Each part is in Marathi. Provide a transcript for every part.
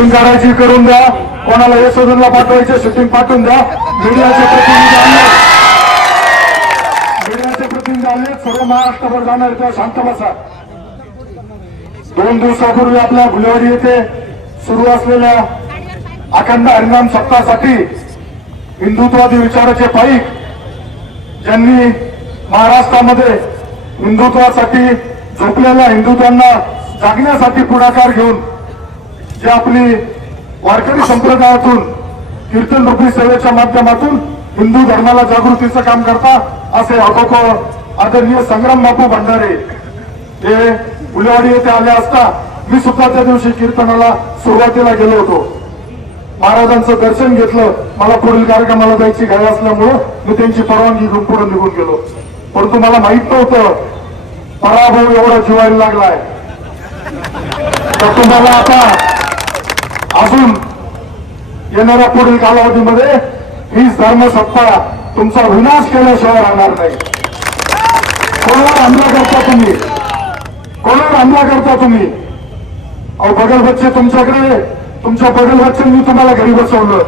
शूटिंग करायची करून द्या. कोणाला यशोधनला पाठवायचे शूटिंग पाठवून द्या. मीडियाचे प्रतिनिधी आले. मीडियाचे प्रतिनिधी आले. सर्व महाराष्ट्रभर जाणार त्या शांत बसा. दोन दिवसापूर्वी आपल्या गुलेवाडी येथे सुरू असलेल्या अखंड हरिनाम सप्तासाठी हिंदुत्वादी विचाराचे पाईक ज्यांनी महाराष्ट्रामध्ये हिंदुत्वासाठी झोपलेल्या हिंदुत्वांना जागण्यासाठी पुढाकार घेऊन जे आपली वारकरी संप्रदायातून कीर्तन रुपी सेवेच्या माध्यमातून हिंदू धर्माला जागृतीचं काम करता असे अकोको आदरणीय संग्राम बापू भंडारे हे फुलेवाडी येथे आले असता मी सुद्धा त्या दिवशी कीर्तनाला सुरुवातीला गेलो होतो. महाराजांचं दर्शन घेतलं मला पुढील कार्यक्रमाला जायची घाई असल्यामुळं मी त्यांची परवानगी घेऊन पुढे निघून गेलो. परंतु मला माहीत नव्हतं पराभव एवढा जिवायला लागलाय. तर तुम्हाला आता अजून येणाऱ्या पुढील कालावधीमध्ये हीच धर्मसत्ता तुमचा विनाश केल्याशिवाय राहणार नाही. कोणावर हमला करता तुम्ही? कोणावर हमला करता तुम्ही? अहो बगल बच्चे तुमच्याकडे तुमच्या बगल बच्चांनी तुम्हाला घरी बसवलं.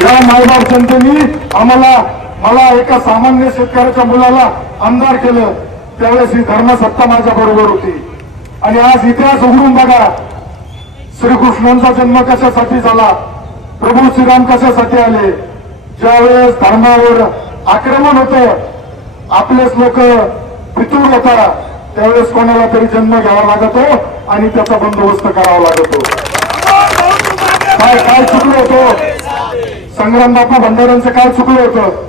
या मायबाप जनतेनी आम्हाला मला एका सामान्य शेतकऱ्याच्या मुलाला आमदार केलं. त्यावेळेस ही धर्मसत्ता माझ्या बरोबर होती. आणि आज इतिहास उघडून बघा श्रीकृष्णांचा जन्म कशासाठी झाला? प्रभू श्रीराम कशासाठी आले? ज्यावेळेस धर्मावर आक्रमण होत आपलेच लोक पितूर होता त्यावेळेस कोणाला तरी जन्म घ्यावा लागतो आणि त्याचा बंदोबस्त करावा लागतो. काय काय चुकलं होतं? संग्राम बापू भंडाऱ्यांचं काय चुकलं होतं?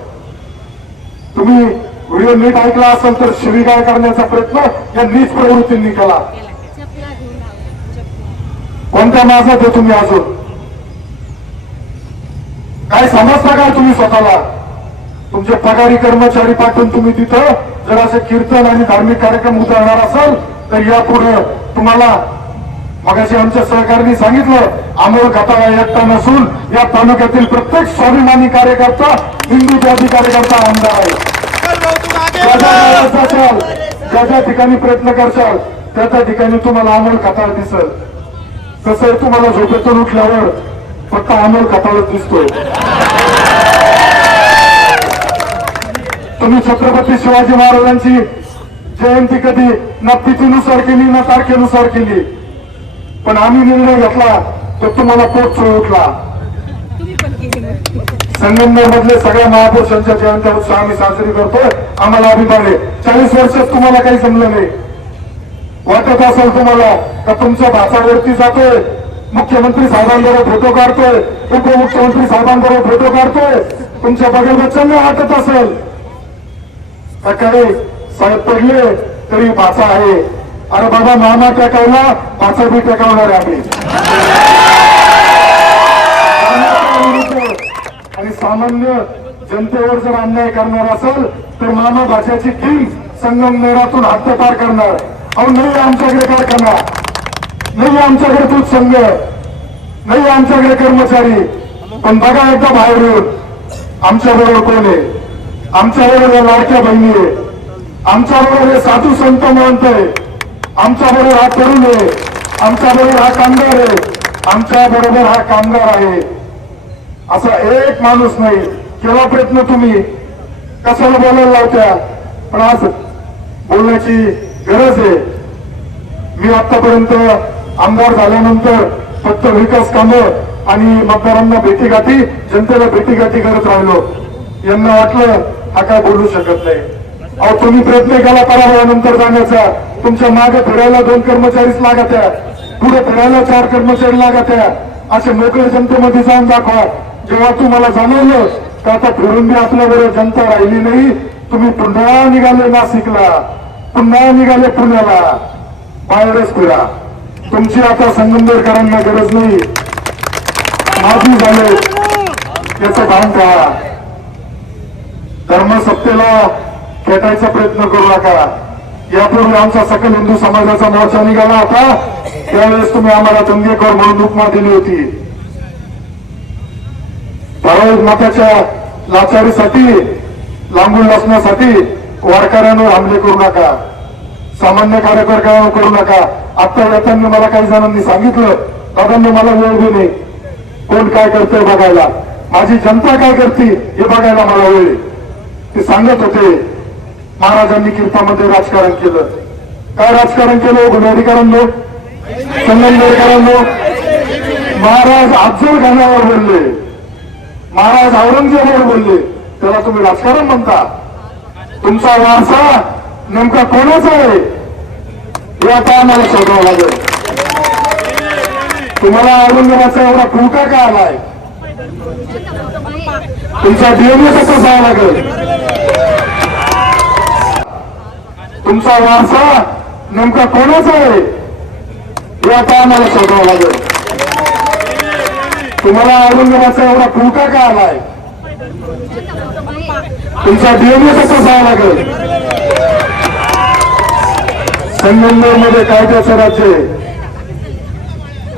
तुम्ही व्हिडिओ नीट ऐकला असेल तर शिवीगाळ करण्याचा प्रयत्न या नीच प्रवृत्तींनी केला. कोणता कोणत्या माझात तुम्ही अजून? काय समजता का तुम्ही स्वतःला? तुमचे पगारी कर्मचारी पाठवून तुम्ही तिथं जर असे कीर्तन आणि धार्मिक कार्यक्रम उतरणार असाल तर यापुढे तुम्हाला मगाशी आमच्या सहकार्यांनी सांगितलं अमोल खताळा एकटा नसून या तालुक्यातील प्रत्येक स्वाभिमानी कार्यकर्ता हिंदुत्वादी कार्यकर्ता आमदार आहे. ज्या ज्या ज्या ठिकाणी प्रयत्न करशाल त्या त्या ठिकाणी तुम्हाला अमोल खताळ दिसल. कसं आहे तुम्हाला झोपेतून उठल्यावर फक्त अमोल खताळच दिसतोय? तुम्ही छत्रपती शिवाजी महाराजांची जयंती कधी ना तिथीनुसार केली ना तारखेनुसार केली? पण आम्ही निर्णय घेतला तर तुम्हाला पोट चोळ उठला. संगमनेर मधले सगळ्या महापुरुषांच्या जयंत्या उत्साह आम्ही साजरी करतोय. आम्हाला अभिमान आहे. चाळीस वर्षात तुम्हाला काही जमलं नाही. वाटत असेल तुम्हाला का तुमच्या भाषावरती जातोय? मुख्यमंत्री साहेबांबरोबर फोटो काढतोय. उपमुख्यमंत्री साहेबांबरोबर फोटो काढतोय. तुमच्या बगल बच्चांना वाटत असेल. सकाळी साहेब पडले तरी भाषा आहे. अरे बाबा मामा टेकावला भाषा बी टेकावणार आहे आम्ही आणि सामान्य जनतेवर जर अन्याय करणार असेल तर मामा भाषाची किंग संगमनेरातून हद्दपार करणार. अहो नाही आमच्याकडे कारखाना. नाही आमच्याकडे दूध संघ नाही आमच्याकडे कर्मचारी. पण बघा एकदा बाहेर येऊन आमच्या बरोबर कोण आहे? आमच्या बरोबर लाडक्या बहिणी आहे. आमच्या बरोबर हे साधू संत महंत आहे. आमच्या बरोबर हा तरुण आहे. आमच्या बरोबर हा कामगार आहे. आमच्या बरोबर हा कामगार आहे. असा एक माणूस नाही. केला प्रयत्न तुम्ही. कशाला बोलायला लावत्या? पण आज बोलण्याची गरज आहे. मी आतापर्यंत आमदार झाल्यानंतर फक्त विकास कामं आणि मतदारांना भेटीगाठी जनतेला भेटीगाठी करत राहिलो. यांना वाटलं हा काय बोलू शकत नाही. अहो तुम्ही प्रयत्न केला पराभवानंतर जाण्याचा तुमच्या मागे फिरायला दोन कर्मचारीच लागत आहे पुढे फिरायला चार कर्मचारी लागत आहे असे मोकळे जनतेमध्ये जाऊन दाखवा. जेव्हा तुम्हाला जाणवलं तर आता फिरून बी आपल्याबरोबर जनता राहिली नाही तुम्ही पुन्हा निघाले नाशिकला. पुन्हा निघाले पुण्याला. बाहेरच फिरा. तुमची आता संगमनेरकरांना गरज नाही. माफी झाले. याचं भान करा धर्मसत्तेला खेटायचा प्रयत्न करू नका. यापूर्वी आमचा सकल हिंदू समाजाचा मोर्चा निघाला होता. त्यावेळेस तुम्ही आम्हाला दंगेकर म्हणून उपमा दिली होती. ठराविक माताच्या लाचारीसाठी लांबून बसण्यासाठी वारकऱ्यांवर हमले करू नका. सामान्य कार्यकर्त्यांवर करू नका. आता येताना मला काही जणांनी सांगितलं दादांनी मला वेळ बी कोण काय करतंय बघायला? माझी जनता काय करते हे बघायला मला वेळ ते सांगत होते महाराजांनी कीर्तामध्ये राजकारण केलं. काय राजकारण केलं हो गुन्हेगारांनो संगमनेरकरांनो महाराज अफजल खानावर बोलले. महाराज औरंगजेबावर बोलले. त्याला तुम्ही राजकारण म्हणता. तुमचा वारसा नेमका कोणाचा आहे? या आता आम्हाला शोधावं लागेल. तुम्हाला औरंगाबादचा एवढा फुलका का आलाय तुमचा डीएनए कसा जावा लागेल. तुमचा वारसा नेमका कोणाचा आहे? या आता आम्हाला शोधावं लागेल. तुम्हाला औरंगाबादचा एवढा फुलका का आलाय तुमचा डीएनए कसा जावं लागेल. संगमनेरमध्ये कायद्याचं राज्य आहे.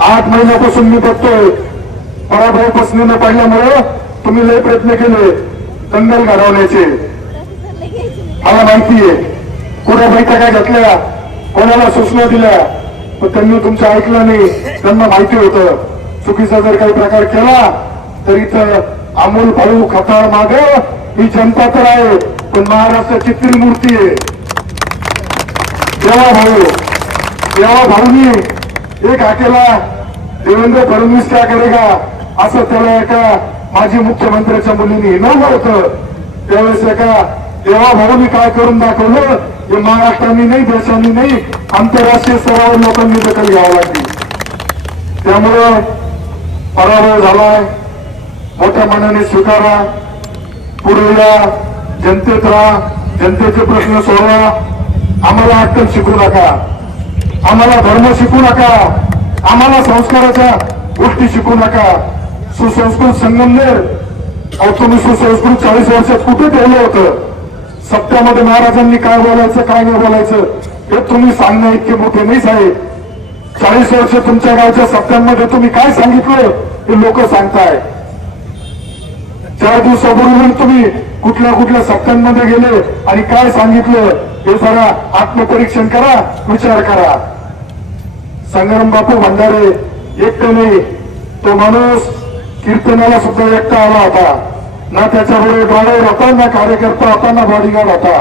आठ महिन्यापासून मी बघतोय. पराभव पसनीनं पाडल्यामुळे तुम्ही लय प्रयत्न केले. दंगल घडवण्याचे. मला माहितीये कुठे बैठका घेतल्या कोणाला सूचना दिल्या पण त्यांनी तुमचं ऐकलं नाही. त्यांना माहिती होतं. चुकीचा जर काही प्रकार केला तर इथं अमोल भाऊ खताळ माग ही जनता तर आहे पण महाराष्ट्राची त्रिमूर्ती आहे. देवा भाऊ देवा भाऊनी एक हाकेला देवेंद्र फडणवीस क्या करेगा असं त्याला एका माजी मुख्यमंत्र्याच्या मुलीने हिनवलं होतं. त्यावेळेस एका देवा भाऊनी काय करून दाखवलं? हे महाराष्ट्राने नाही देशांनी नाही आंतरराष्ट्रीय स्तरावर लोकांनी दखल घ्यावी लागली. त्यामुळं पराभव झालाय. मोठ्या मनाने स्वीकारा. पुढे जनतेत राहा जनतेचे प्रश्न सोडवा. आम्हाला अक्कल शिकू नका. आम्हाला धर्म शिकू नका. आम्हाला संस्काराच्या गोष्टी शिकू नका. सुसंस्कृत संगमनेर अहो तुम्ही सुसंस्कृत चाळीस वर्षात कुठे ठेवलं होतं? सत्यामध्ये महाराजांनी काय बोलायचं काय नाही बोलायचं हे तुम्ही सांगणं इतके मोठे नाही साहेब. चाळीस वर्ष तुमच्या गावच्या सत्यांमध्ये तुम्ही काय सांगितलं हे लोक सांगताय चार दिवसापूर्वी तुम्ही कुठल्या कुठल्या सत्यांमध्ये गेले आणि काय सांगितलं हे जरा आत्मपरीक्षण करा विचार करा. संग्राम बापू भंडारे एकट्याने नाही तो माणूस कीर्तनाला सुद्धा एकटा आला होता. ना त्याच्याबरोबर ड्रायव्हर होता ना कार्यकर्ता होता ना बॉडीगार्ड होता.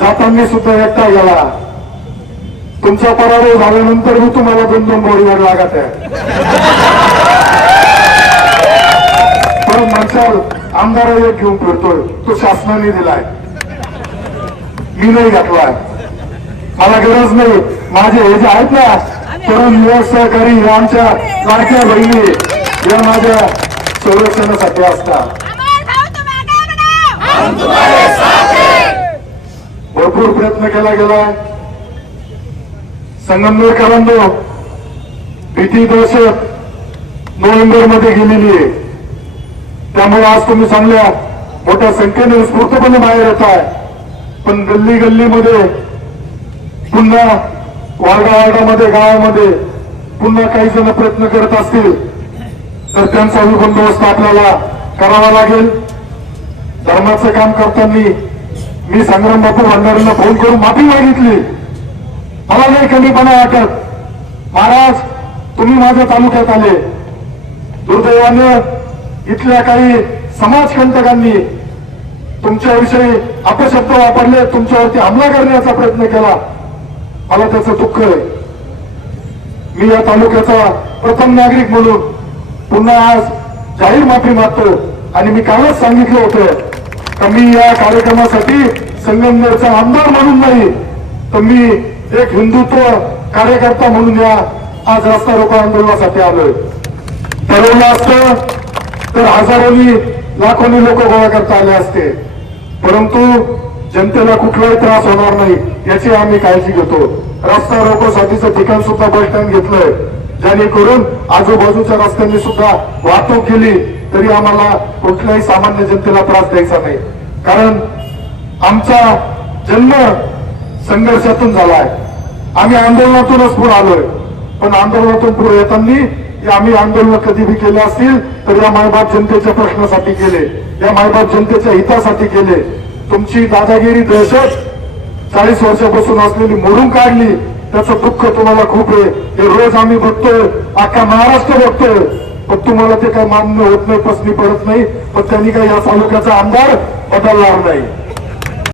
जाताना सुद्धा एकटा गेला. तुमचा पराभव झाल्यानंतर मी तुम्हाला दोन दोन बॉडीगार्ड लागत आहे. पण आमदार एक घेऊन फिरतोय. तो शासनाने दिलाय. मी नाही घातलाय मला गरज नाही. माझे हे जे आहेत ना तरुण युवक सहकारी हे आमच्या लाडक्या बहिणी या माझ्या संरक्षणासाठी असतात. भरपूर प्रयत्न केला गेलाय. संगमनेरकरांनो भीती दहशत नोव्हेंबरमध्ये गेलेली आहे. त्यामुळे आज तुम्ही चांगल्या मोठ्या संख्येने उत्स्फूर्तपणे बाहेर येत आहे. पण गल्ली गल्लीमध्ये पुन्हा वार्डा वार्डामध्ये गावामध्ये पुन्हा काही जण प्रयत्न करत असतील तर त्यांचा बंदोबस्त आपल्याला करावा लागेल. धर्माचं काम करताना मी संग्राम बापू भंडारींना फोन करून माफी मागितली. मला नाही कमीपणा वाटत. महाराज तुम्ही माझ्या तालुक्यात आले. दुर्दैवानं इथल्या काही समाजकंटकांनी तुमच्याविषयी अपशब्द वापरले तुमच्यावरती हमला करण्याचा प्रयत्न केला. मला त्याचं दुःख आहे. मी या तालुक्याचा प्रथम नागरिक म्हणून पुन्हा आज जाहीर माफी मागतो आणि मी कालच सांगितलं होतं का मी या कार्यक्रमासाठी संगमनेरचा आमदार म्हणून नाही तर मी एक हिंदुत्व कार्यकर्ता म्हणून या आज रस्ता रोको आंदोलनासाठी आलोय. ठरवलं असतं तर हजारोनी लाखोनी लोक गोळा करता आले असते. परंतु जनतेला कुठलाही त्रास होणार नाही याची आम्ही काळजी घेतो. रस्ता रोकोसाठीचं ठिकाण सुद्धा बस स्टँड घेतलंय. जेणेकरून आजूबाजूच्या रस्त्यांनी सुद्धा वाहतूक केली तरी आम्हाला कुठल्याही सामान्य जनतेला त्रास द्यायचा नाही. कारण आमचा जन्म संघर्षातून झालाय. आम्ही आंदोलनातूनच पुढे आलोय. पण आंदोलनातून पुढे येताना की आम्ही आंदोलन कधी बी केले असतील तर या मायबाप जनतेच्या प्रश्नासाठी केले या मायबाप जनतेच्या हितासाठी केले. तुमची दादागिरी दहशत चाळीस वर्षापासून असलेली मोडून काढली त्याचं दुःख तुम्हाला खूप आहे. हे रोज आम्ही बघतोय अख्खा महाराष्ट्र बघतोय. पण तुम्हाला ते काय मान्य होत नाही पसनी पडत नाही पण त्यांनी काही या तालुक्याचा आमदार बदलणार नाही.